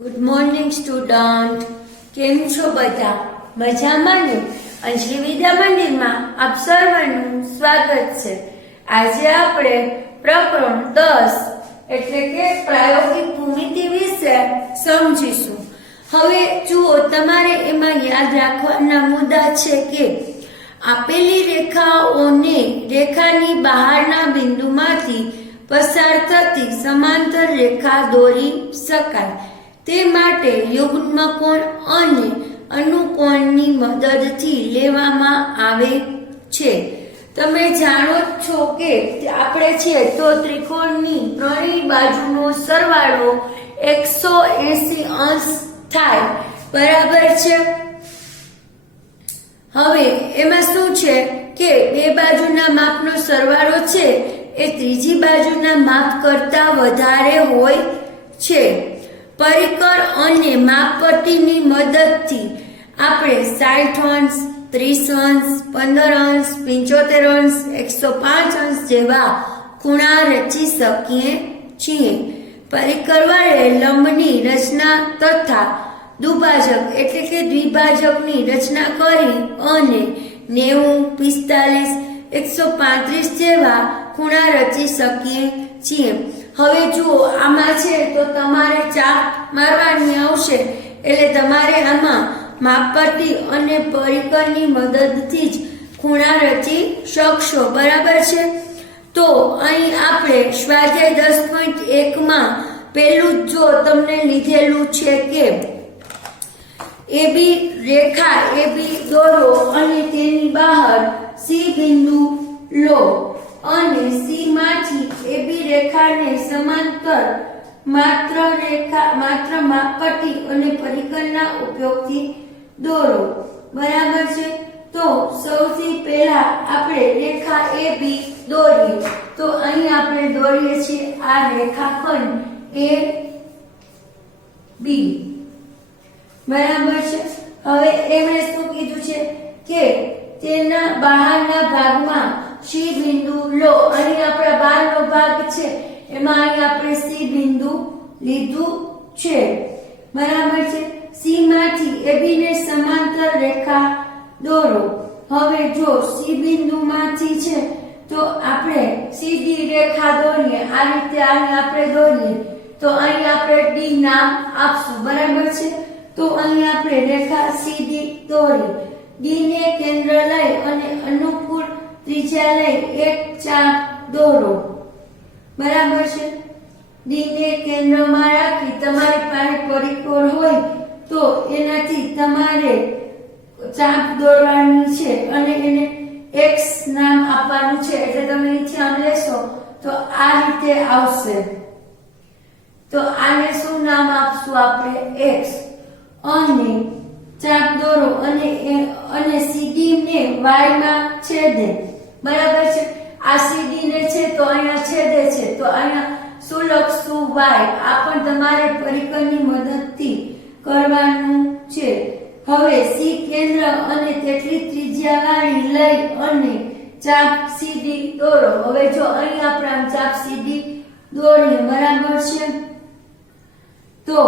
Good morning student, કેમ છો બધા? મજામાં ને? અંજલિ વિદ્યા મંદિરમાં આપ સર્વનું સ્વાગત છે. આજે આપણે પ્રકરણ 10 એટલે કે પ્રાયોગિક ભૂમિતિ વિશે સમજીશું. હવે જુઓ, તમારે એમાં યાદ રાખવાના મુદ્દા છે કે આપેલી રેખાઓને રેખાની બહારના બિંદુમાંથી પસાર થતી સમાંતર રેખા દોરી શકાય. તે માટે યુગ્મકોણ અને અનુકોણની મદદથી લેવામાં આવે છે. તમે જાણો છો કે આપણે છે તો ત્રિકોણની ત્રણેય બાજુનો સરવાળો 180 અંશ થાય, બરાબર છે? હવે એમાં શું છે કે બે બાજુના માપનો સરવાળો છે એ ત્રીજી બાજુના માપ કરતા વધારે હોય છે. પરિકર અને માપપટ્ટીની મદદથી આપણે 60 અંશ, 30 અંશ, 15 અંશ, 75 અંશ, 105 અંશ જેવા ખૂણા રચી શકીએ છીએ. પરિકર વડે લંબની રચના તથા દુભાજક એટલે કે દ્વિભાજકની રચના કરી અને 90, 45, 135 જેવા ખૂણા રચી શકીએ છીએ. હવે જુઓ, આમાં છે તો તમારે ચાપ મારવાની આવશે, એટલે તમારે આમાં માપપટ્ટી અને પરિકરની મદદથી જ ખૂણા રચી શકશો, બરાબર છે? તો અહીં આપણે સ્વાધ્યાય 10.1 માં પેલું જો તમને લીધેલું છે કે એબી રેખા એબી દોરો અને તેની બહાર સી બિંદુ લો અને સી માંથી એબી રેખાને સમાંતર માત્ર માપપટ્ટી અને પરિકરના ઉપયોગથી દોરો, બરાબર છે? તો સૌથી પહેલા આપણે રેખા એબી દોરીએ. તો અહીં આપણે દોરીએ છીએ આ રેખાખંડ એ બી, બરાબર છે? હવે એમણે શું કીધું છે કે તેના બહારના ભાગમાં સી બિંદુ લો. અહીં આપણા બહારનો ભાગ છે એમાં અહીં આપણે સી બિંદુ લીધું છે, બરાબર છે? સી માંથી એબી ને સમાંતર રેખા દોરો. હવે જો સી બિંદુ માંથી છે તો આપણે સીધી રેખા દોરીએ. આ રીતે અહીં આપણે દોરીએ તો અહીં આપણે ડી નામ આપશું, બરાબર છે? તો અહીં આપણે રેખા સીધી દોરી, ડી ને કેન્દ્ર લઈ અને અનુકૂળ ત્રિજ્યા લઈ એક ચાપ દોરો, બરાબર છે? ડી ને કેન્દ્રમાં રાખી તમારી પાસે પરિકોણ હોય તો એનાથી તમારે ચાપ દોરવાની છે અને એને x નામ આપવાનું છે. એટલે તમે નીચે આમ લેશો તો આ રીતે આવશે. તો આને શું નામ આપશું આપણે? x. અને ચાપ દોરો અને CD ને y માં છેદે, બરાબર છે? આ CD ને છે તો અહીંયા છેદે છે તો અહીંયા શું લખશું? y. આ પણ તમારે પરિકરની મદદથી કરવાનું છે. હવે સી કેન્દ્ર અને તેટલી ત્રિજ્યા વાળી લઈ અને ચાપ CD દોરો. હવે જો અહીં આપણે આમ ચાપ CD દોરીએ, બરાબર છે? તો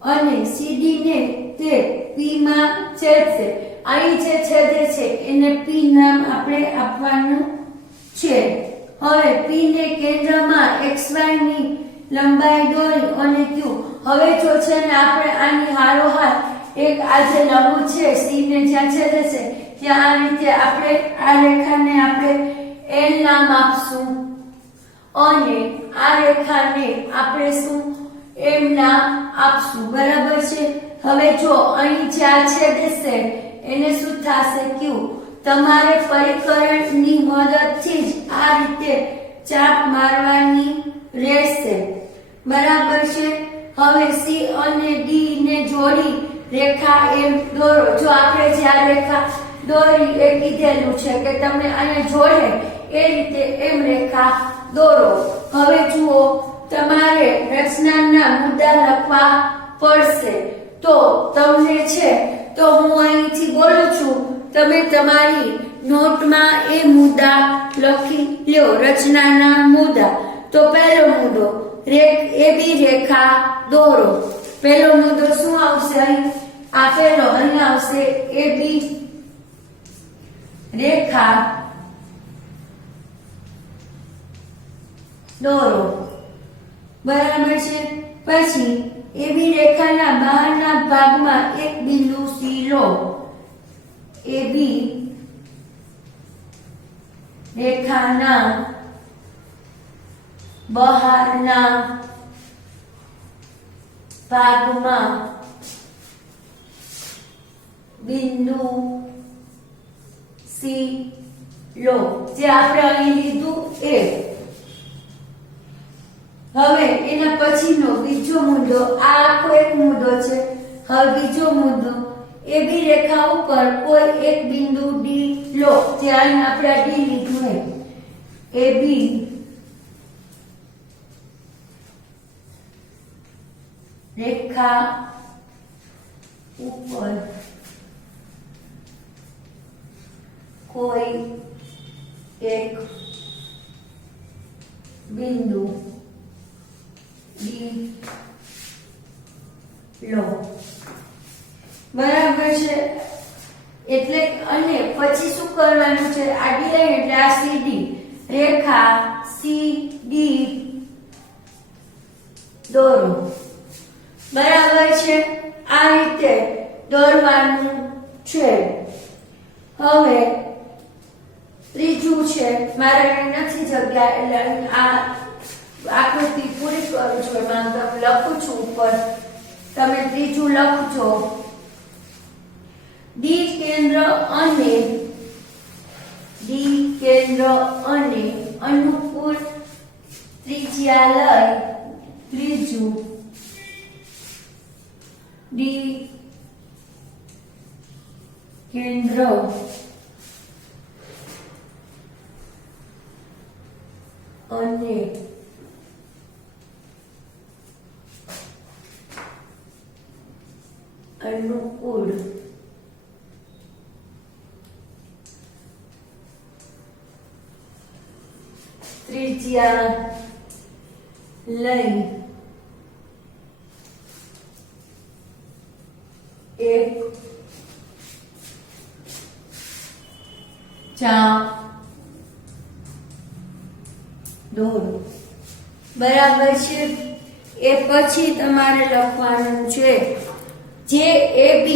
અને CD ને તે P માં છેદશે. અહીં જે છેદે છે એને P નામ આપણે આપવાનું છે. હવે P ને કેન્દ્રમાં XY ની લંબાઈ દોરી અને Q. હવે જો છે ને આપણે આની હારોહાર એક આ જે લંબ છે C ને જ્યાં છેદે છે ત્યાં આ રીતે આપણે આ રેખાને આપણે L નામ આપશું અને આ રેખાને આપણે શું M નામ આપશું, બરાબર છે? હવે જો અહીં જ્યાં છેદે છે એને શું થશે? Q. તમારે પરિકરની મદદથી જ આ રીતે ચાપ મારવાની રહેશે, બરાબર છે? હવે C અને D ને જોડી રેખા M દોરો. જો આપણે જે આ રેખા દોરી એ કીધેલું છે કે તમે અહીંયા જોડે એ રીતે M રેખા દોરો. હવે જુઓ, તમારે રચનાના મુદ્દા લખવા પડશે. તો તમને છે તો હું અહીંથી બોલું છું, તમે તમારી નોટમાં એ મુદ્દા લખી લ્યો, રચનાના મુદ્દા. તો પહેલો મુદ્દો, એબી રેખા દોરો. પહેલો મુદ્દો શું આવશે? અહીં આપેલો અહીં આવશે AB રેખા દોરો, બરાબર છે. પછી AB રેખાના બહારના ભાગમાં એક બિંદુ C લો. AB રેખાના બહારના ભાગમાં બિંદુ C લો, જે આપણે અહીં લીધું એ. હવે એના પછીનો બીજો મુદ્દો, આ આખો એક મુદ્દો છે. હવે બીજો મુદ્દો, AB રેખા ઉપર કોઈ એક બિંદુ D લો, જે અહીં આપણે D લીધું એ. AB રેખા ઉપર કોઈ એક બિંદુ D લો, બરાબર છે. એટલે અને પછી શું કરવાનું છે? આડી લાઈન એટલે આ CD રેખા CD દોરો, બરાબર છે. આ રીતે દોરવાનું છે. હવે ત્રીજું છે, મારે નથી જગ્યા એટલે આ આકૃતિ પૂરી કરું છું, એમાં લખું છું ઉપર, તમે ત્રીજું લખજો. D કેન્દ્ર અને અનુકૂળ ત્રિજ્યા લઈ ત્રીજું D કેન્દ્ર અને અનુકૂળ ત્રિજ્યા લઈ એક ચાપ દોરો, બરાબર છે. એ પછી તમારે લખવાનું છે જે AB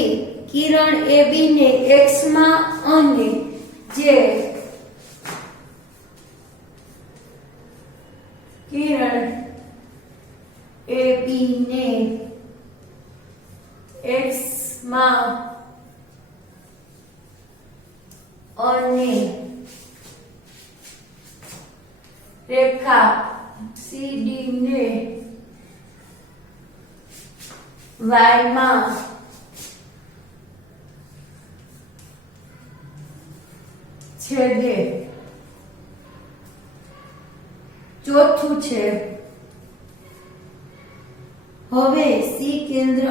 કિરણ AB ને x માં અને જે કિરણ AB ને x માં અને રેખા CD ને y માં છેદે. ચોથું છે, હવે C કેન્દ્ર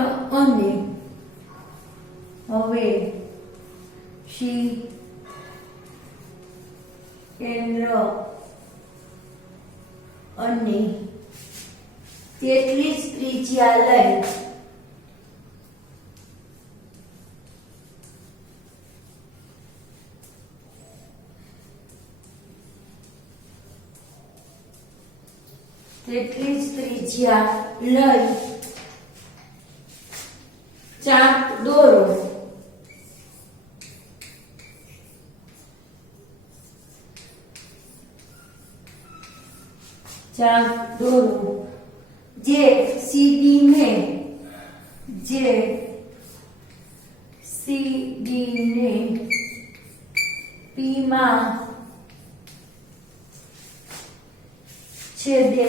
અને તેટલી જ ત્રિજ્યા લઈ ચાપ દોરો, જે CD ને P માં છેદે.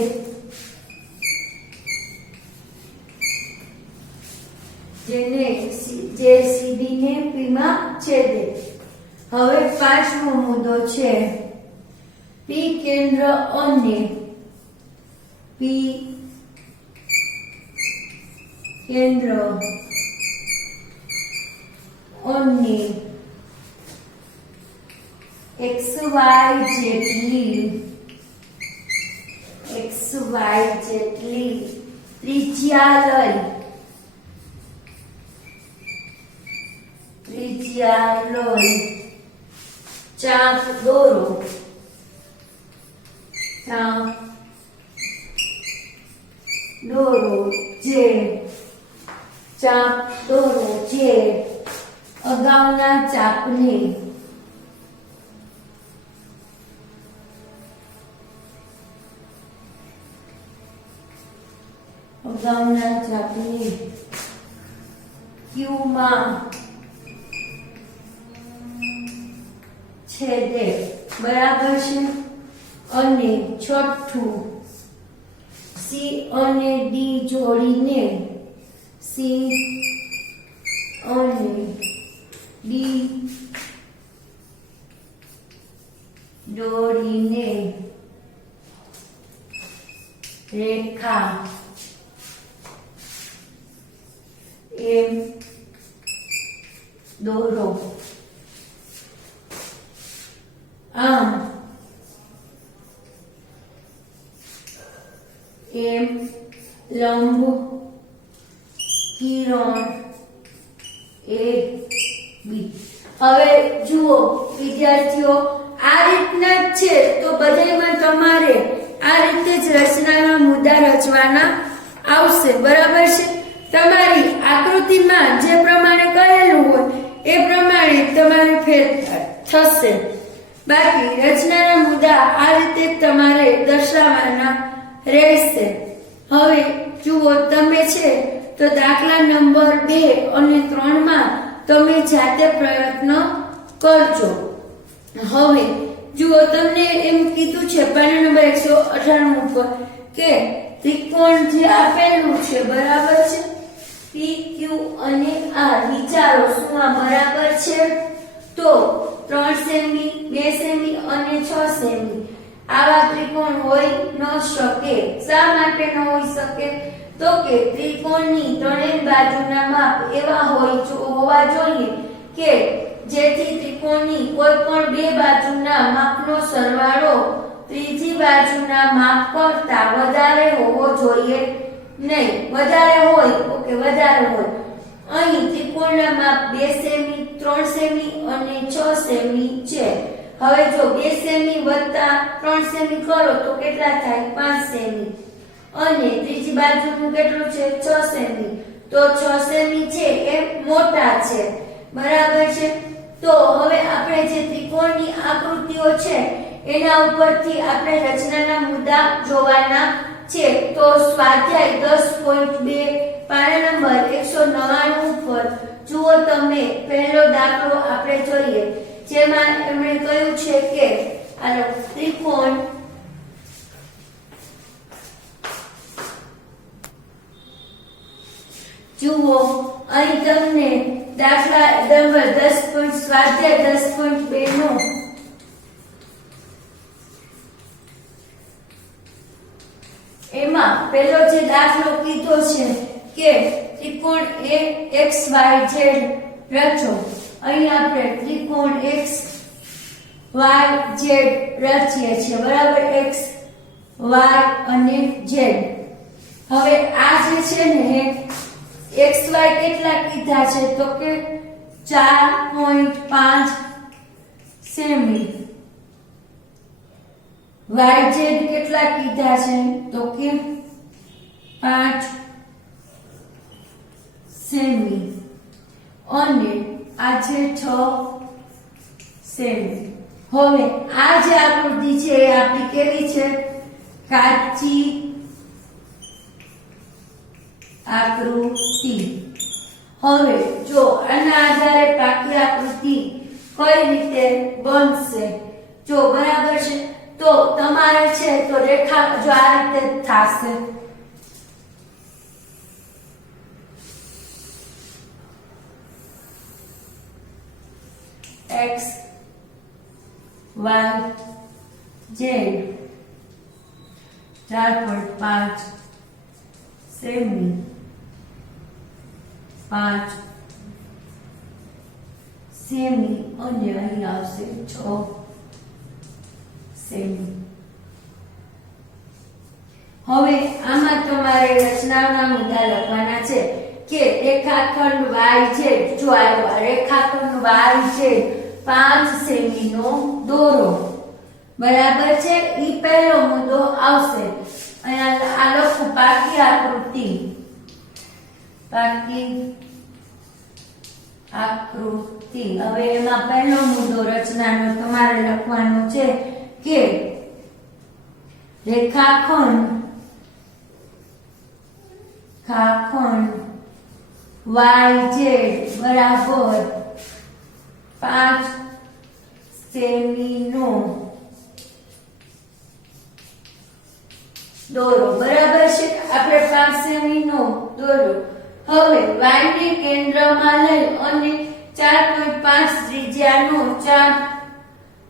જે CD ને P માં છેદે. હવે પાંચમો મુદ્દો છે P કેન્દ્ર અને P કેન્દ્ર અને XY જેટલી ત્રિજ્યા લઈ ત્રિજ્યા લોય, ચાપ દોરો, ચાપ દોરો જે, ચાપ દોરો જે અગાઉના ચાપને ક્યુ માં છેદે, બરાબર છે. અને છઠ્ઠું સી અને ડી જોડીને, સી અને ડી જોડીને રેખા એમ દોરો. આમ એમ લંબ કિરણ એ બી. હવે જુઓ વિદ્યાર્થીઓ, આ રીતના જ છે તો બધામાં તમારે આ રીતે જ રચનાના મુદ્દા રચવાના આવશે, બરાબર છે. તમારી આકૃતિમાં જે પ્રમાણે કરેલું હોય એ પ્રમાણે તમારે ફેર થશે. બાકી રચનાના મુદ્દા આ રીતે તમારે દર્શાવવાના રહેશે. હવે જુઓ, તમે છે તો દાખલા નંબર 2 અને 3 માં તમે જાતે પ્રયત્ન કરજો. હવે જુઓ, તમને એમ કીધું છે પાના નંબર 198 ઉપર કે ત્રિકોણ જે આપેલું છે, બરાબર છે, પી ક્યુ અને આર, વિચારો શું આ બરાબર છે? તો 3 સેમી, 2 સેમી અને 6 સેમી આવા ત્રિકોણ હોઈ ન શકે. શા માટે ન હોઈ શકે? તો કે ત્રિકોણની ત્રણેય બાજુના માપ એવા હોવા જોઈએ કે જેથી ત્રિકોણની કોઈ પણ બે બાજુના માપનો સરવાળો ત્રીજી બાજુના માપ કરતા વધારે હોવો જોઈએ નહીં. વધારે હોય, ઓકે, વધારે હોય. અહીં ત્રિકોણના માપ 2 સેમી, 3 સેમી અને 6 સેમી છે. હવે જો 2 સેમી વત્તા 3 સેમી કરો તો કેટલા થાય? 5 સેમી. અને ત્રીજી બાજુનું કેટલું છે? 6 સેમી. તો 6 સેમી છે એ મોટા છે, બરાબર છે. તો હવે આપણે જે ત્રિકોણની આકૃતિઓ છે એના ઉપરથી આપણે રચનાના મુદ્દા જોવાના છે. તો સ્વાધ્યાય 10.2 પાના નંબર 199 ઉપર જુઓ તમે, પહેલો દાખલો આપણે જોઈએ જેમાં એમણે કહ્યું છે કે આ ત્રિકોણ જુઓ, અહીં તમને દાખલા નંબર 10. સ્વાધ્યાય 10.2 નો એમાં પહેલો જે દાખલો કીધો છે કે ત્રિકોણ XYZ રચો. અહીં આપણે ત્રિકોણ XYZ રચીએ છીએ, બરાબર, X Y અને Z. હવે આ જે છે ને XY કેટલા કીધા છે? તો કે 4.5 સેમી. YZ કેટલા કીધા છે? તો કે 5 સેમી. અને આ છે 6 સેમી. હવે આ જે આકૃતિ છે એ આપણી કેવી છે? કાચી આકૃતિ. હવે જો આના આધારે પાકી આકૃતિ કઈ રીતે બનશે? જો બરાબર છે, તો તમારે છે તો રેખા જો આ રીતે થશે. X Y Z 4.5 semi, 5 semi અને અહીં આવશે 6 સેમી. હવે આમાં તમારે રચનાના મુદ્દા લખવાના છે. કે રેખાખંડ YZ જો આવ્યો રેખાખંડ YZ 5 સેમી નો દોરો બરાબર છે ઈ પહેલો મુદ્દો આવશે અહીંયા આ લખું પાકી આકૃતિ હવે એમાં પહેલો મુદ્દો રચનાનો તમારે લખવાનો છે કે રેખાખંડ YZ બરાબર 5 સેમી નો દોરો બરાબર છે આપણે 5 સેમી નો દોરો હવે y ને કેન્દ્રમાં લઈ અને 4.5 ત્રિજ્યાનો ચાપ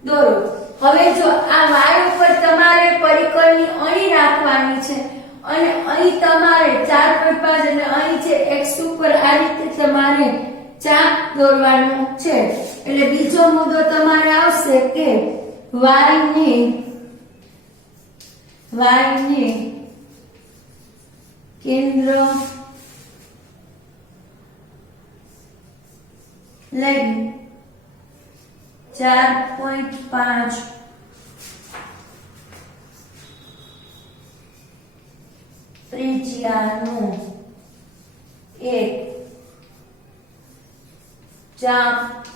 દોરો હવે જો આ y ઉપર તમારે પરિકરની અણી રાખવાની છે અને અહીં તમારે 4.5 અને અહીં છે x ઉપર આ રીતે તમારે ચાપ દોરવાનું છે એટલે બીજો મુદ્દો તમારે આવશે કે y ને કેન્દ્ર લઈ 4.5 ત્રિજ્યાનો એક ચાપ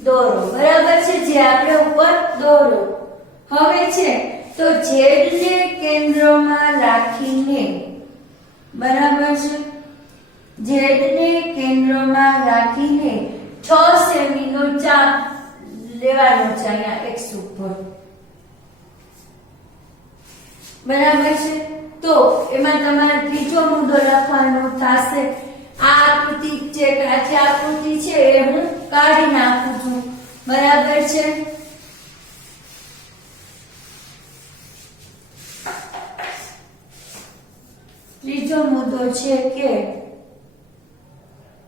દોરો બરાબર છે જે આપણે ઉપર દોરો હવે છે તો z ને કેન્દ્રમાં રાખીને બરાબર છે z ને કેન્દ્રમાં રાખીને 6 સેમી નો ચાપ લેવાનો છે અહીંયા x ઉપર બરાબર છે તો એમાં તમારે ત્રીજો મુદ્દો લખવાનો થશે આ આકૃતિ જે આકૃતિ છે એ હું કાઢી નાખું છું બરાબર છે ત્રીજો મુદ્દો છે કે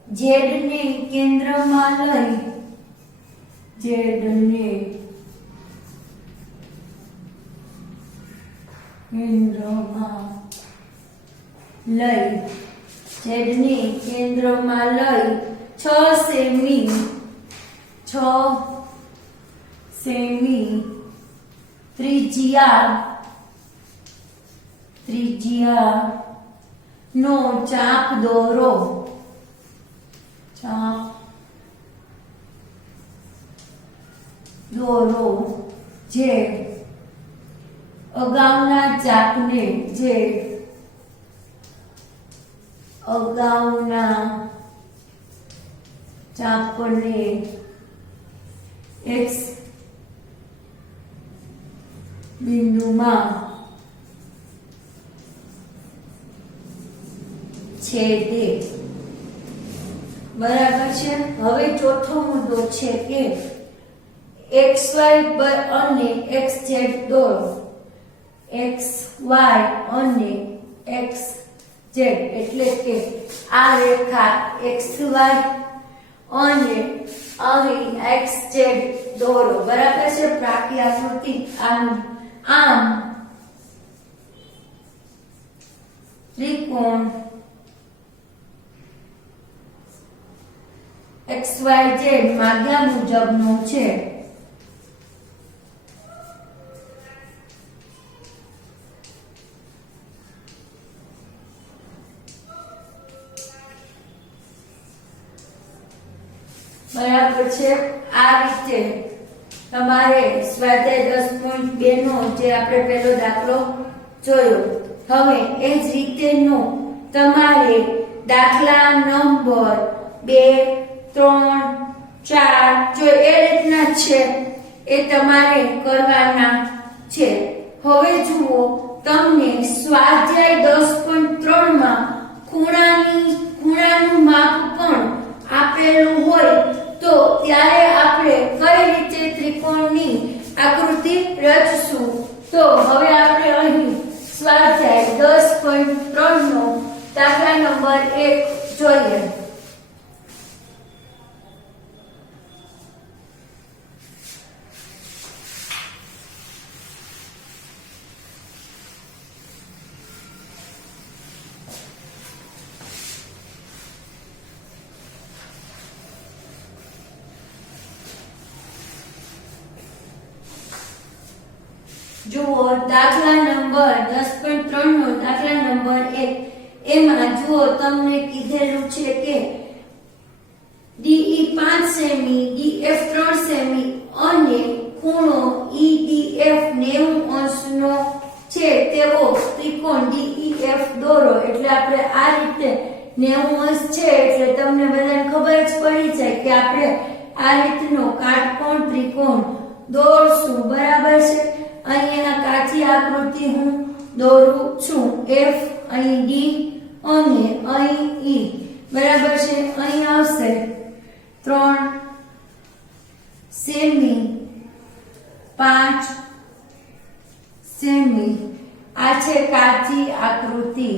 z ને કેન્દ્રમાં લઈ z ને કેન્દ્રમાં લઈ 6 સેમી ત્રિજ્યા નો ચાપ દોરો જે અગાઉના ચાપને x બિંદુમાં છેદે બરાબર છે હવે ચોથો મુદ્દો છે કે xy અને xz દોરો xy અને xz એટલે કે આ રેખા xy અને અહીં xz દોરો બરાબર છે પ્રાકી આકૃતિ આમ ત્રિકોણ XYZ માગ્યા મુજબનો છે બરાબર છે આ રીતે તમારે સ્વાધ્યાય 10.2 નો જે આપણે પહેલો દાખલો જોયો હવે એ જ રીતેનો તમારે દાખલા નંબર 2 3 4 જો એ રીતના છે એ તમારે કરવાના છે હવે જુઓ તમને સ્વાધ્યાય 10.3 માં ખૂણાનું માપ પણ આપેલું હોય તો ત્યારે આપણે કઈ રીતે ત્રિકોણની આકૃતિ રચશું તો હવે આપણે અહીં સ્વાધ્યાય 10.3 નો દાખલા નંબર 1 જોઈએ જુઓ દાખલા નંબર 10.3 નો દાખલા નંબર 1 એમાં જુઓ તમને કીધેલું છે કે DE 5 સેમી DF 3 સેમી અને ખૂણો EDF 90 અંશનો છે તેવો ત્રિકોણ DEF દોરો. એટલે આપણે આ રીતે 90 અંશ છે એટલે તમને બધાને ખબર જ પડી જાય કે આપણે આ રીતનો કાટકોણ ત્રિકોણ દોરશું. બરાબર છે. અહીંયા કાચી આકૃતિ હું દોરું છું. F અહીં D અને અહીં E. બરાબર છે. અહીં આવશે 3 સેમી 5 સેમી. આ છે કાચી આકૃતિ.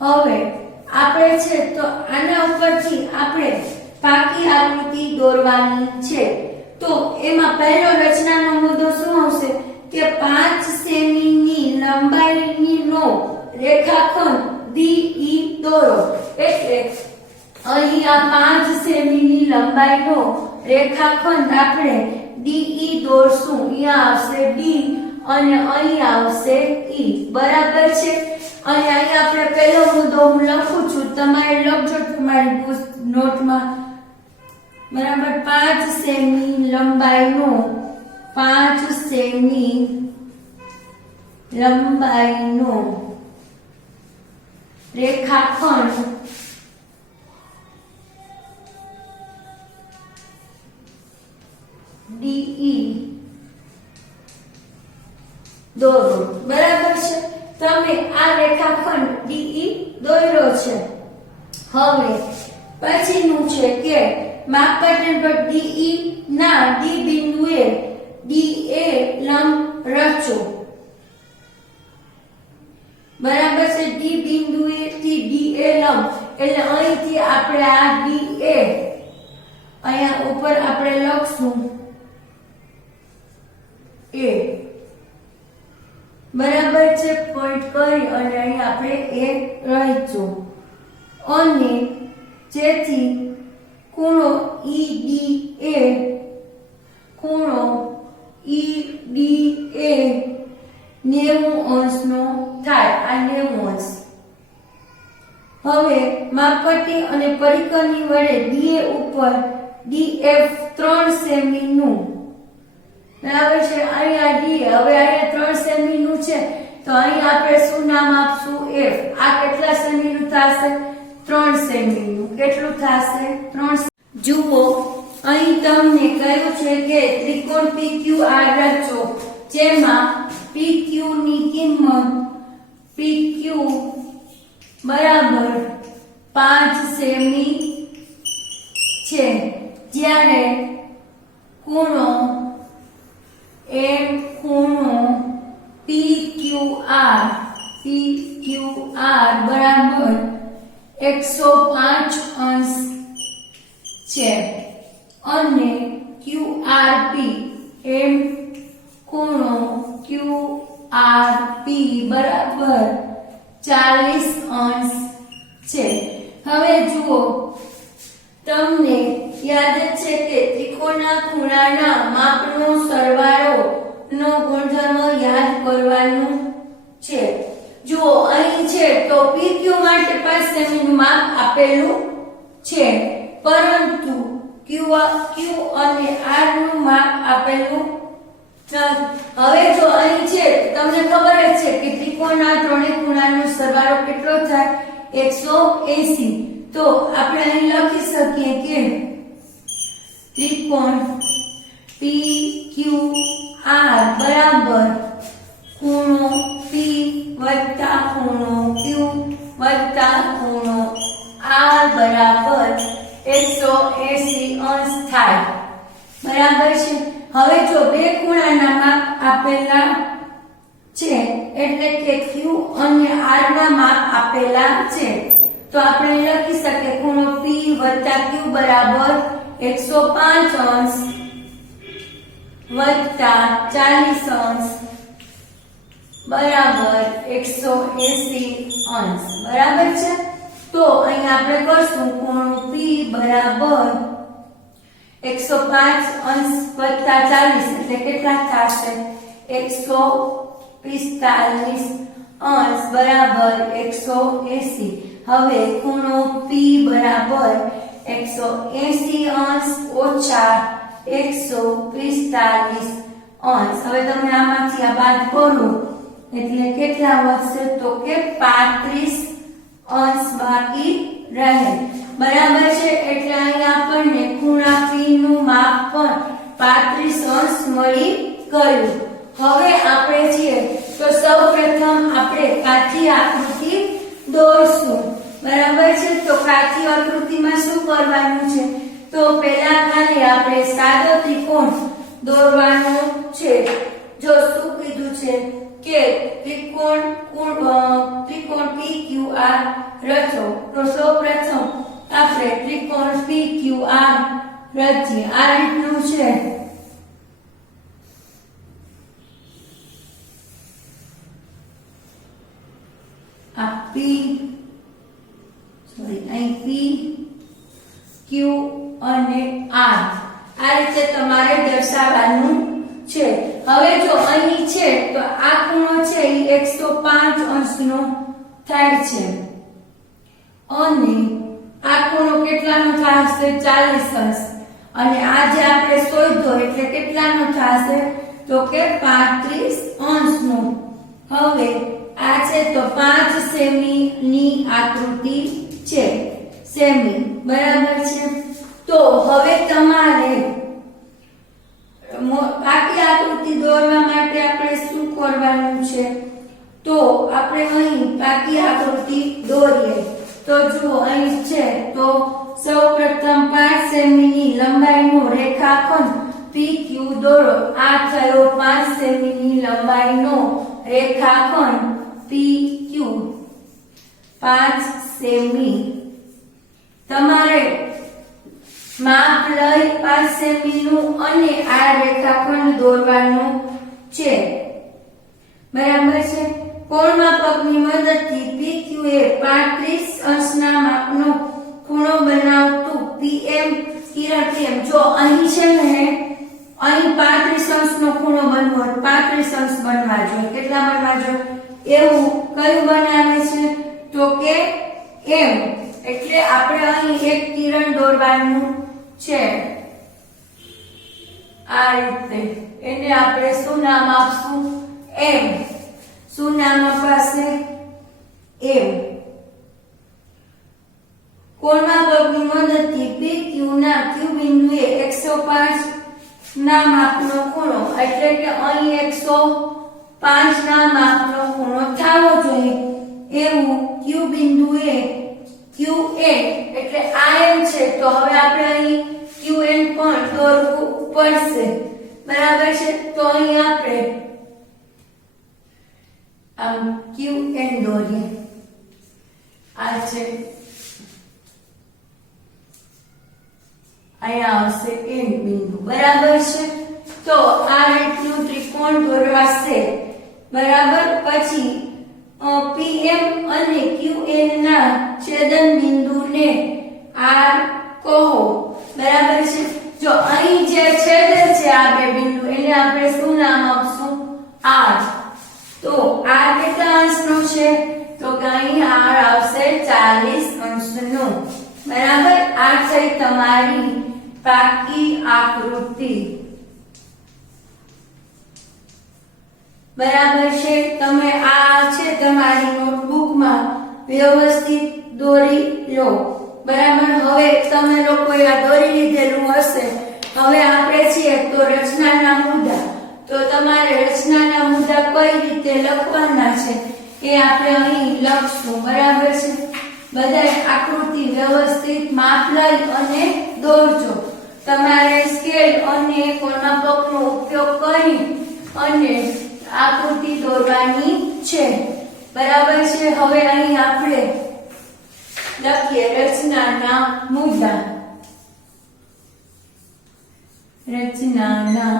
હવે આપણે છે તો આના ઉપરથી આપણે પાકી આકૃતિ દોરવાની છે. તો એમાં પહેલો રચનાનો મુદ્દો શું આવશે કે 5 સેમીની લંબાઈનો રેખાખંડ DE દોરો. એટલે અહીં આ 5 સેમીની લંબાઈનો રેખાખંડ આપણે DE દોરશું. અહીંયા આવશે D અને અહીં આવશે E. બરાબર છે. અને અહીં આપણે પહેલો મુદ્દો હું લખું છું, તમારે લખજો તમારી નોટમાં. બરાબર. 5 સેમી લંબાઈનો 5 સેમી લંબાઈનો રેખાખંડ DE દોરો. બરાબર છે. તમે આ રેખાખંડ DE દોર્યો છે. હવે પછીનું છે કે માપપટ્ટી પર DE ના D બિંદુએ DA લંબ રચો. બરાબર છે. D બિંદુએથી DA લંબ એટલે અહીંથી આપણે આ DA અહીંયા ઉપર આપણે લખશું A. બરાબર છે. પોઈન્ટ કરી અને અહીં આપણે A લઈશું અને જેથી ખૂણો EDA 90 અંશનો થાય. આ 90 અંશ. હવે માપપટ્ટી અને પરિકરની વડે DA ઉપર DF 3 સેમીનું. બરાબર છે. અહીંયા D હવે અહીંયા 3 સેમીનું છે તો અહીં આપણે શું નામ આપશું F. આ કેટલા સેમીનું થશે 3 સેમીનું. કેટલું થશે 3. જુઓ અહીં તમને કહ્યું છે કે ત્રિકોણ PQR રચો જેમાં PQ ની કિંમત PQ બરાબર 5 સેમી છે. જ્યારે ખૂણો PQR બરાબર 105 અંશ છે અને QRP એમ ખૂણો QRP બરાબર 40 અંશ છે. હવે જુઓ તમને યાદ છે કે ત્રિકોણના ખૂણાના માપનો સરવાળો નો ગુણધર્મ યાદ કરવાનું છે. જુઓ અહીં છે તો PQ માટે 5 સેમીનું માપ આપેલું છે પરંતુ Q અને R નું માપ આપેલું નથી. હવે જો અહીં છે તમને ખબર જ છે કે ત્રિકોણના ત્રણેય ખૂણાનો સરવાળો કેટલો થાય 180. તો આપણે અહીં લખી શકીએ કે ત્રિકોણ PQR બરાબર ખૂણો P વત્તા ખૂણો Q વત્તા ખૂણો R બરાબર 180 અંશ થાય. બરાબર છે. હવે જો બે ખૂણાના માપ આપેલા છે એટલે કે Q અને R ના માપ આપેલા છે તો આપણે લખી શકીએ ખૂણો P વત્તા Q બરાબર 105 અંશ વત્તા 40 અંશ બરાબર 180 અંશ. બરાબર છે. તો અહીં આપણે કરશું ખૂણો P બરાબર 105 અંશ વત્તા 40 એટલે કેટલા થશે 145 અંશ બરાબર 180. હવે ખૂણો P બરાબર 180 અંશ ઓછા 145 અંશ. હવે તમે આમાંથી આ બાદ કરો એટલે કેટલા વધશે તો કે 35 અંશ બાકી રહે. બરાબર છે. એટલે અહીં આપણને ખૂણા P નું માપ પણ 35 અંશ મળી ગયું. હવે આપણે છીએ તો સૌપ્રથમ આપણે કાચી આકૃતિ દોરશું. બરાબર છે. તો કાચી આકૃતિમાં શું કરવાનું છે તો પહેલા ખાલી આપણે સાદો ત્રિકોણ દોરવાનો છે. જો શું કીધું છે કે ત્રિકોણ PQR રચો. તો સૌપ્રથમ આપણે ત્રિકોણ PQR રચીએ. આ રીતનું છે. આ P અહીં P Q અને R આ રીતે તમારે દર્શાવવાનું છે. હવે જો અહીં છે તો આ ખૂણો છે એ 105 અંશનો થાય છે અને આ ખૂણો કેટલાનો થશે 40 અંશ અને આ જે આપણે શોધ્યો એટલે કેટલાનો થશે તો કે 35 અંશનો. હવે આ છે તો 5 સેમી ની આકૃતિ છે. સેમી બરાબર છે. તો હવે તમારે બાકી આકૃતિ દોરવા માટે આપણે શું કરવાનું છે તો આપણે અહીં બાકી આકૃતિ દોરીએ. તો જુઓ અહીં છે તો સૌપ્રથમ 5 સેમી ની લંબાઈનો રેખાખંડ PQ દોરો. આ થયો 5 સેમી ની લંબાઈનો રેખાખંડ PQ 5 સેમી. તમારે માપ લઈ 5 સેમી નું અને આ રેખાખંડ દોરવાનું છે. બરાબર છે. કોણ માપકની મદદથી PQ એ 35 અંશના માપનો ખૂણો બનાવતું PM કિરણ PM. જો અહીં છે ને અહીં 35 અંશનો ખૂણો બનવો હોય 35 અંશ બનવા જોઈએ. કેટલા બનવા જોઈએ એવું કયું બનાવે છે તો કે M. એટલે આપણે અહીં એક કિરણ દોરવાનું છે આ રીતે. એને આપણે શું નામ આપશું M. શું નામ અપાશે M. કોણના પગની મદદથી PQ ના Q બિંદુએ 105 ના માપનો ખૂણો એટલે કે અહીં 105 ના માપનો ખૂણો થવો જોઈએ એવું Q બિંદુએ QN એટલે આ M છે તો હવે આપણે અહીં QN પણ દોરવું પડશે. બરાબર છે. તો અહીં આપણે આમ QN દોરીએ. આ છે અહીંયા આવશે N બિંદુ. બરાબર છે. તો આ રીતનું ત્રિકોણ દોરવાશે. બરાબર. પછી PM અને QN ના છેદન બિંદુને R કહો. બરાબર છે. જો અહીં જે છેદે છે આ બે બિંદુ એને આપણે શું નામ આપશું R. તો R કેટલા અંશનો છે તો કે અહીં R આવશે 40 અંશનો. બરાબર. આ છે તમારી પાકી આકૃતિ. બરાબર છે. તમે આ છે તમારી નોટબુકમાં વ્યવસ્થિત દોરી લો. બરાબર. હવે તમે લોકોએ આ દોરી લીધેલું હશે. હવે આપણે છીએ તો રચનાના મુદ્દા. તો તમારે રચનાના મુદ્દા કઈ રીતે લખવાના છે એ આપણે અહીં લખશું. બરાબર છે. બધા આકૃતિ વ્યવસ્થિત માપ લઈ અને દોરજો. તમારે સ્કેલ અને કોણમાપકનો ઉપયોગ કરી અને આકૃતિ દોરવાની છે. બરાબર છે. હવે અહીં આપણે લખીએ રચનાના મુદ્દા. રચનાના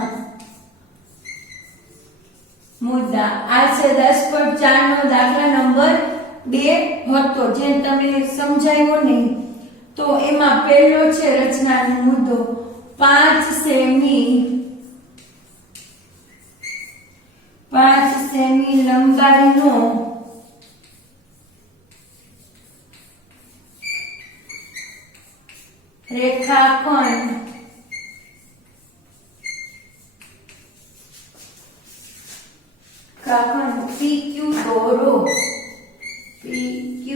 મુદ્દા આ છે 10.4 નો દાખલા નંબર 2 હતો જે તમે સમજાયો નહીં. તો એમાં પહેલો છે રચનાનો મુદ્દો 5 સેમી લંબાઈનો રેખાખંડ PQ દોરો. PQ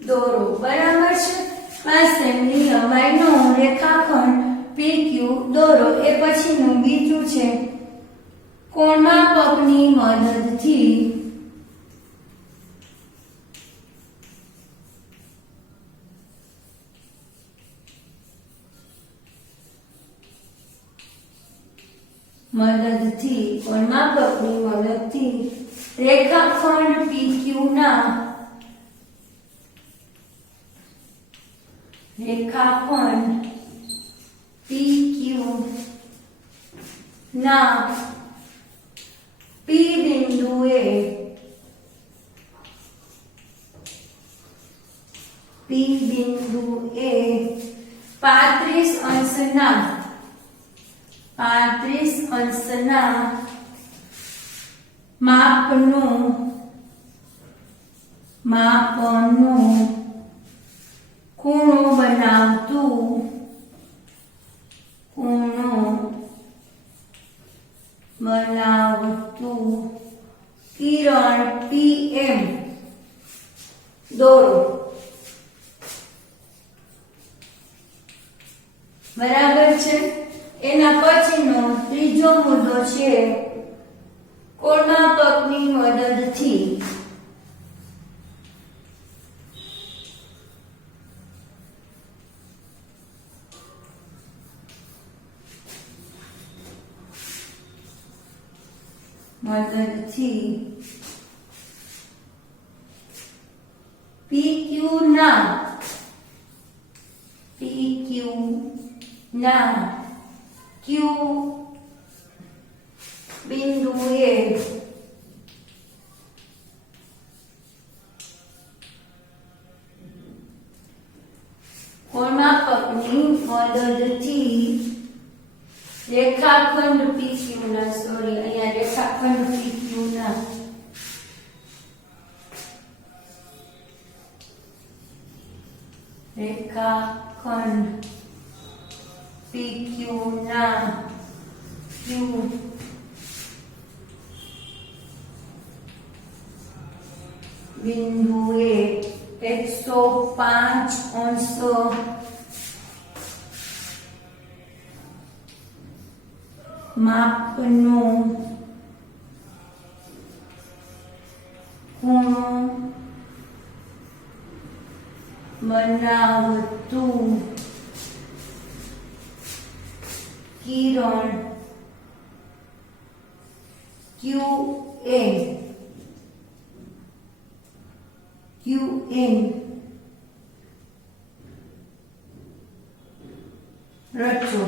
દોરો. બરાબર છે. 5 સેમી લંબાઈનો રેખાખંડ PQ દોરો. એ પછીનું બીજું છે કોણમાપકની મદદથી કોણમાપકની મદદથી રેખાખંડ PQ ના P બિંદુએ 35 અંશના માપનું ખૂણો બનાવતું કિરણ PM દોરો. બરાબર છે. એના પછીનો ત્રીજો મુદ્દો છે કોણમાપકની મદદથી PQ ના Q બિંદુએ કોણમાપકની મદદથી રેખાખંડ PQ ના અહીંયા રેખાખંડ PQ ના Q બિંદુએ 105 અંશ માપનો ખૂણો બનાવતું કિરણ QN રચો.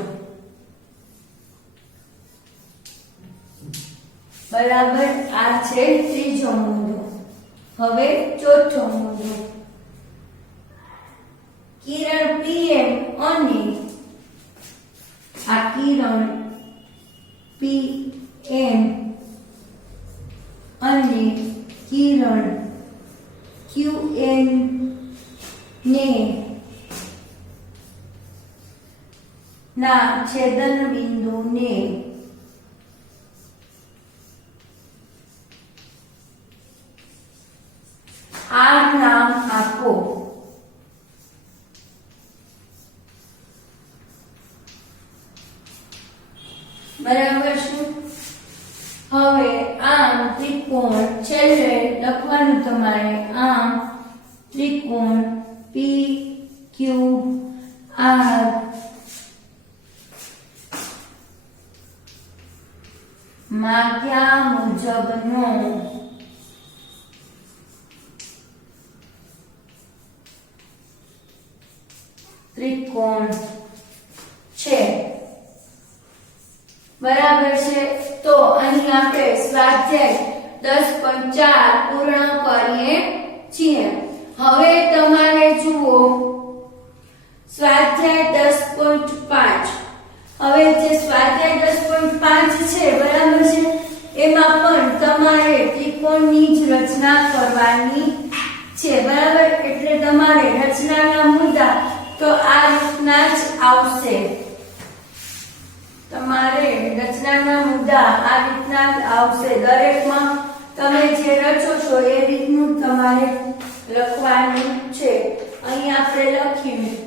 બરાબર. આ છે ત્રીજો મુદ્દો. હવે ચોથો મુદ્દો કિરણ PM અને આ કિરણ PM અને કિરણ QN ને ના છેદન બિંદુને R નામ આપો. બરાબર છે. હવે આમ ત્રિકોણ છેલ્લે લખવાનું તમારે આમ ત્રિકોણ PQR માગ્યા મુજબનો ત્રિકોણ છે. બરાબર છે. તો અહીં આપણે સ્વાધ્યાય 10.4 પૂર્ણ કરીએ છીએ. હવે તમારે જુઓ સ્વાધ્યાય 10.5 હવે જે સ્વાધ્યાય 10.5 છે બરાબર છે એમાં પણ તમારે ત્રિકોણની જ રચના કરવાની છે બરાબર એટલે તમારે રચનાના મુદ્દા તો આ રીતના જ આવશે તમારે રચનાના મુદ્દા આ રીતના જ આવશે દરેકમાં તમે જે રચો છો એ રીતનું તમારે લખવાનું છે અહીં આપણે લખીને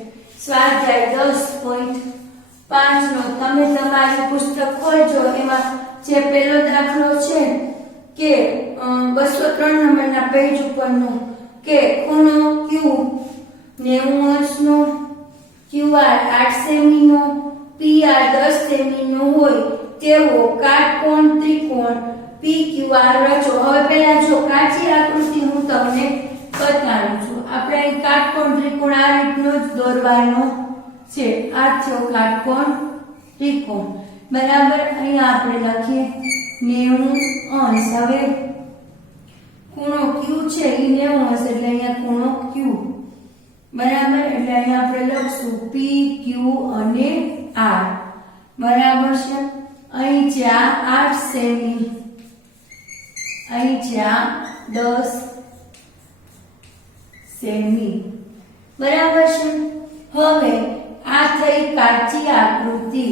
સ્વાધ્યાય 10.5 નો તમે તમારી પુસ્તક ખોલજો એમાં જે પહેલો દાખલો છે કે 203 નંબરના પેજ ઉપરનો કે ખૂણો Q 90 અંશનો QR 8 સેમીનો PR 10 સેમીનો હોય તેવો કાટકોણ ત્રિકોણ PQR રચો હવે પહેલા જો કાચી આકૃતિ હું તમને બતાવું છું આપણે અહીં કાટકોણ ત્રિકોણ આ રીતનો જ દોરવાનો છે આ થયો કાટકોણ ત્રિકોણ બરાબર અહીં આપણે લખીએ 90 અંશ હવે ખૂણો Q છે એ 90 અંશ એટલે અહીંયા ખૂણો Q બરાબર એટલે અહીંયા આપણે લખશું P Q અને R બરાબર છે અહીં છે આ 8 સેમી અહીં છે આ 10 સેમી બરાબર છે હવે આ થઈ કાચી આકૃતિ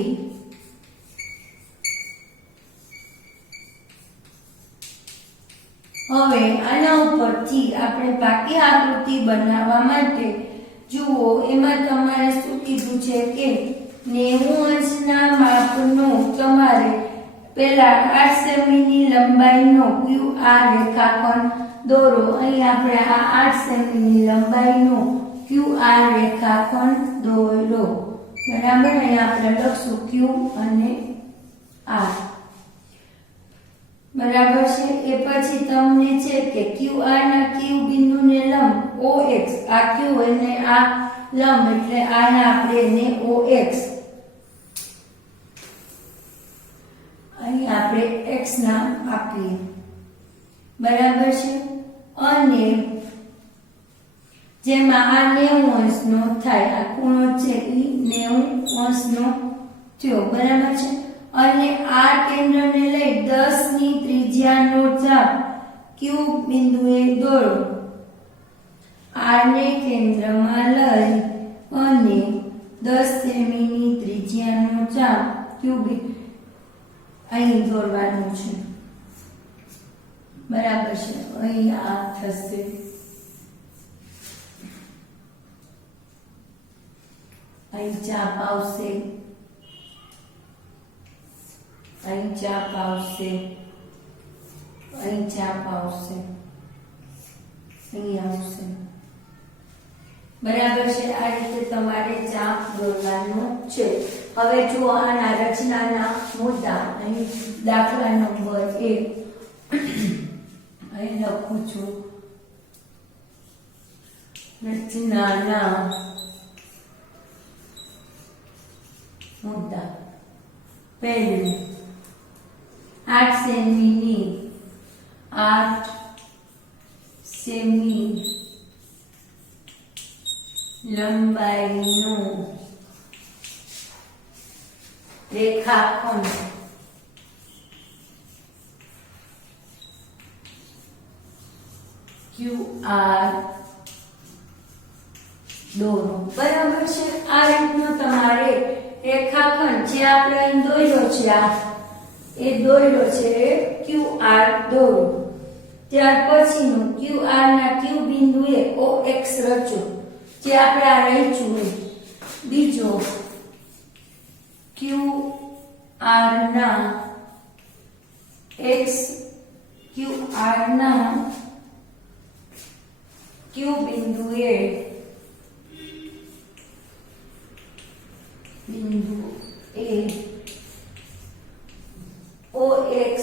હવે આના ઉપરથી આપણે પાકી આકૃતિ બનાવવા માટે જુઓ એમાં તમારે શું કીધું છે કે 90 અંશના માપનો તમારે પહેલા 8 સેમીની લંબાઈનો QR રેખાખંડ દોરો અહીં આપણે આ 8 સેમીની લંબાઈનો QR રેખાખંડ દોરો બરાબર અહીં આપણે લખશું Q અને R બરાબર છે એ પછી તમને છે કે QR ના Q બિંદુને લંબ OX આ Q અને આ લંબ એટલે આને આપણે ને OX અહીં આપણે x નામ આપીએ બરાબર છે અને જેમાં આ 90 અંશનો થાય આ ખૂણો છે એ 90 અંશનો થયો બરાબર છે અને આ કેન્દ્રને લઈ 10 ની ત્રિજ્યાનો ચાપ Q બિંદુએ દોરો R ને કેન્દ્રમાં લઈ અને 10 સેમીની ત્રિજ્યાનો ચાપ Q અહીં દોરવાનું છે બરાબર છે અહીં આ થશે અહીં ચાપ આવશે અહીં ચાપ આવશે અહીં ચાપ આવશે અહીં આવશે બરાબર છે આ રીતે તમારે ચાપ દોરવાનો છે હવે જો આના રચનાના મુદ્દા અહીં દાખલા નંબર 1 અહીં લખું છું રચનાના મુદ્દા પહેલું 8 સેમીની 8 સેમી લંબાઈનો રેખાખંડ QR દોરો બરાબર છે આ રીતનો તમારે રેખાખંડ જે આપણે અહીં દોર્યો છે આ એ દોર્યો છે QR દોરો ત્યાર પછીનું QR ના Q બિંદુએ OX રચો જે આપણે આ રચ્યું હોય બીજો QR ના Q બિંદુએ OX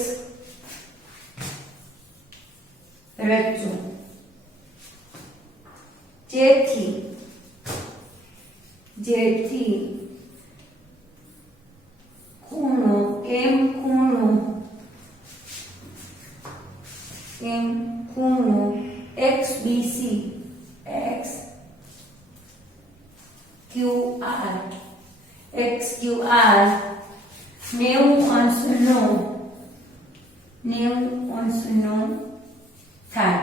રચો જેથી ખૂણો XBC XQR QR 90 અંશનો થાય.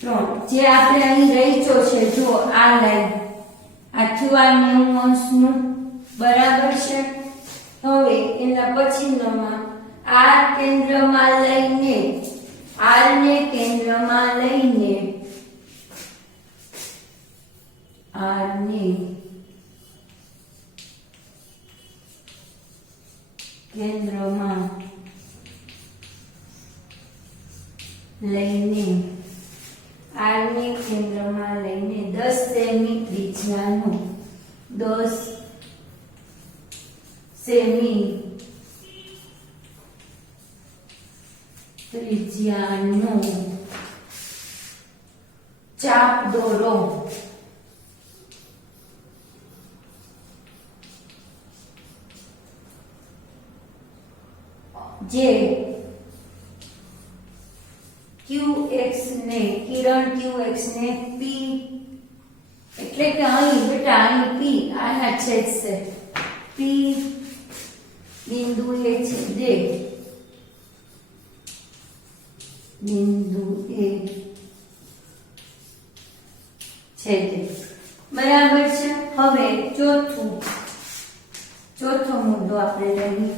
3 જે આપણે અહીં રહીચો છે જો આ લાઈન આ QR 90 અંશનું બરાબર છે. હવે એના પછીનામાં R કેન્દ્રમાં લઈને R ને કેન્દ્રમાં લઈને R ને કેન્દ્રમાં લઈને R ને કેન્દ્રમાં લઈને 10 સેમી ત્રિજ્યાનું 10 સેમી ત્રિજ્યાનું ચાપ દોરો. જે QX ને કિરણ QX ને P એટલે કે અહીં બેટા અહીં P આના છેદશે P બિંદુ એ છેદે બિંદુ એ છેદે બરાબર છે. હવે ચોથો મુદ્દો આપણે લઈએ.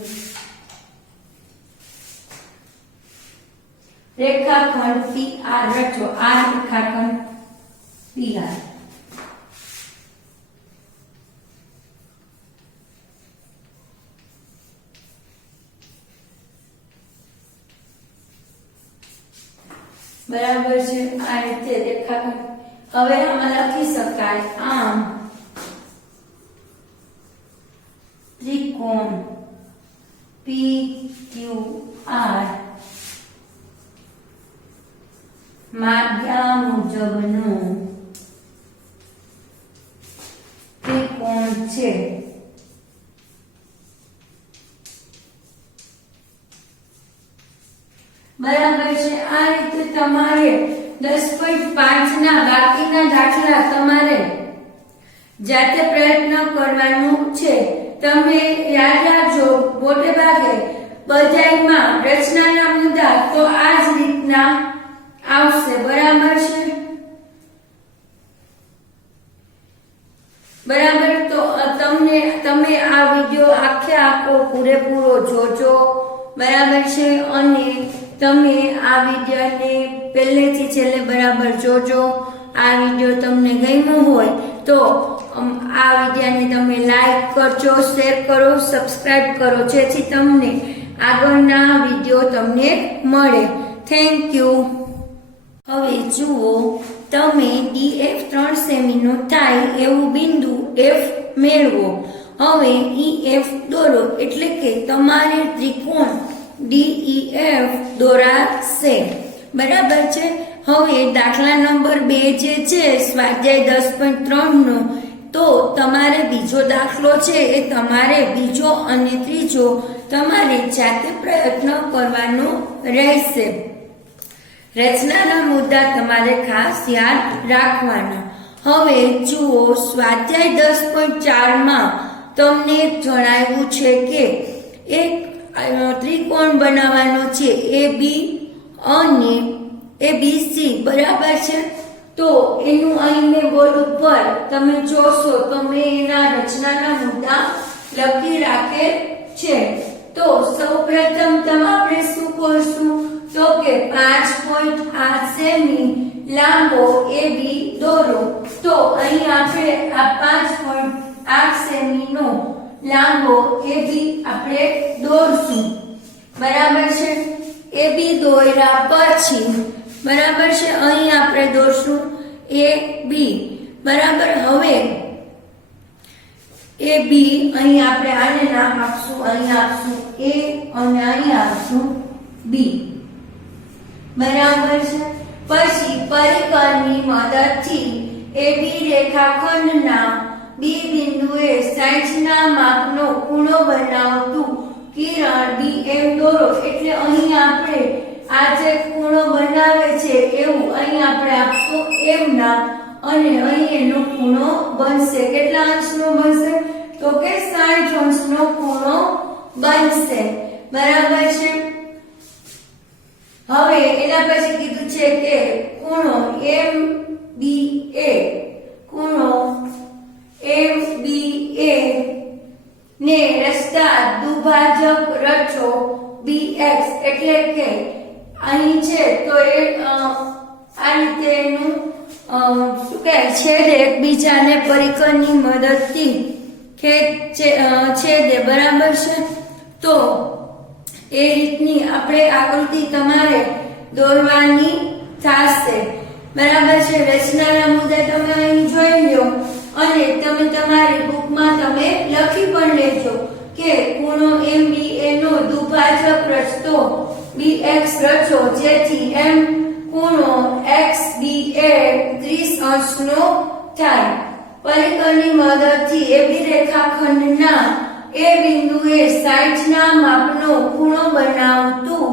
રેખાખંડ PR રચો. આ રેખાખંડ PR બરાબર છે. આ રીતે રેખાખંડ હવે આમાં લખી શકાય આમ ત્રિકોણ PQR માગ્યા મુજબનો ત્રિકોણ છે. બરાબર છે. આ રીતે તમારે 10.5 ના બાકીના દાખલા તમારે જાતે પ્રયત્ન કરવાનું છે. તમે યાદ રાખજો મોટે ભાગે બધાયમાં રચનાના મુદ્દા તો આ જ રીતના આવશે. બરાબર છે. બરાબર. તો તમે આ વિડિયો આખો પૂરેપૂરો જોજો. બરાબર છે. અને તમે આ વિડિયોને પહેલેથી છેલ્લે બરાબર જોજો. આ વિડિયો તમને ગમ્યો હોય તો આ વિડિયોને તમે લાઈક કરજો, શેર કરો, સબસ્ક્રાઇબ કરો જેથી તમને આગળના વિડિયો તમને મળે. Thank you. હવે જુઓ તમે DF 3 સેમીનો થાય એવું બિંદુ F મેળવો. હવે EF દોરો એટલે કે તમારે ત્રિકોણ DEF દોરાશે. બરાબર છે. હવે દાખલા નંબર 2 જે છે સ્વાધ્યાય 10.3 નો તો તમારે બીજો દાખલો છે એ તમારે બીજો અને ત્રીજો તમારે જાતે પ્રયત્ન કરવાનો રહેશે. રચનાના મુદ્દા તમારે ખાસ યાદ રાખવાના. હવે જુઓ સ્વાધ્યાય 10.4 માં તમને જણાવ્યું છે કે એક ત્રિકોણ બનાવવાનો છે AB અને ABC. બરાબર છે. તો એનું અહીં મેં બોર્ડ ઉપર તમે જોશો તો મેં એના રચનાના મુદ્દા લખી રાખેલ છે. તો સૌપ્રથમ આપણે શું કરશું તો કે 5.8 સેમી લાંબો AB દોરો. તો અહીં આપણે આ 5.8 સેમી નો લાંબો AB આપણે દોરશું. બરાબર છે. AB દોર્યા પછી બરાબર છે અહીં આપણે દોરશું AB. બરાબર. હવે AB અહીં આપણે આને નામ આપશું, અહીં આપશું A અને અહીં આપશું B. બરાબર છે. પછી પરિકરની મદદથી AB રેખાખંડના B બિંદુએ 60 ના માપનો ખૂણો બનાવતું કિરણ BM દોરો. એટલે અહીં આપણે આ જે ખૂણો બનાવે છે એવું અહીં આપણે આપશું M નામ અને અહીં એનો ખૂણો બનશે. કેટલા અંશનો બનશે? તો કે 60 અંશનો ખૂણો બનશે, બરાબર છે। હવે એના પછી કીધું છે કે ખૂણો MBA ને રચતા દુભાજક રચો BX, એટલે કે અહીં છે તો એ આ રીતે એનું શું કહે છેદ એકબીજાને પરિકરની મદદથી છેદે, બરાબર છે। તો એ રીતની આપણે આકૃતિ તમારે દોરવાની થશે, બરાબર છે। રચનાના મુદ્દા તમે અહીં જોઈ લો અને તમે તમારી બુકમાં તમે લખી પણ લેજો કે ખૂણો MBA નો દુભાજક રચતો BX રચો, જેથી M ખૂણો XBA 30 અંશનો થાય। પરિકરની મદદથી AB રેખાખંડના એ બિંદુએ 60 ના માપનો ખૂણો બનાવતું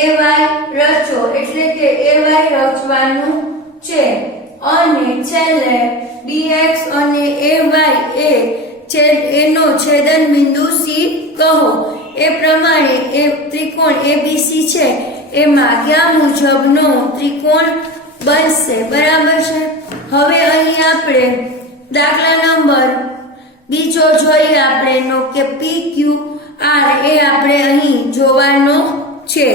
AY રચો, એટલે કે AY રચવાનું છે। અને છેલ્લે BX અને AY એનો છેદન બિંદુ C કહો। એ પ્રમાણે એ ત્રિકોણ ABC છે એ માગ્યા મુજબનો ત્રિકોણ બનશે, બરાબર છે। હવે અહીં આપણે દાખલા નંબર બીજો જોઈએ આપણે કે PQR એ આપણે અહીં જોવાનો છે।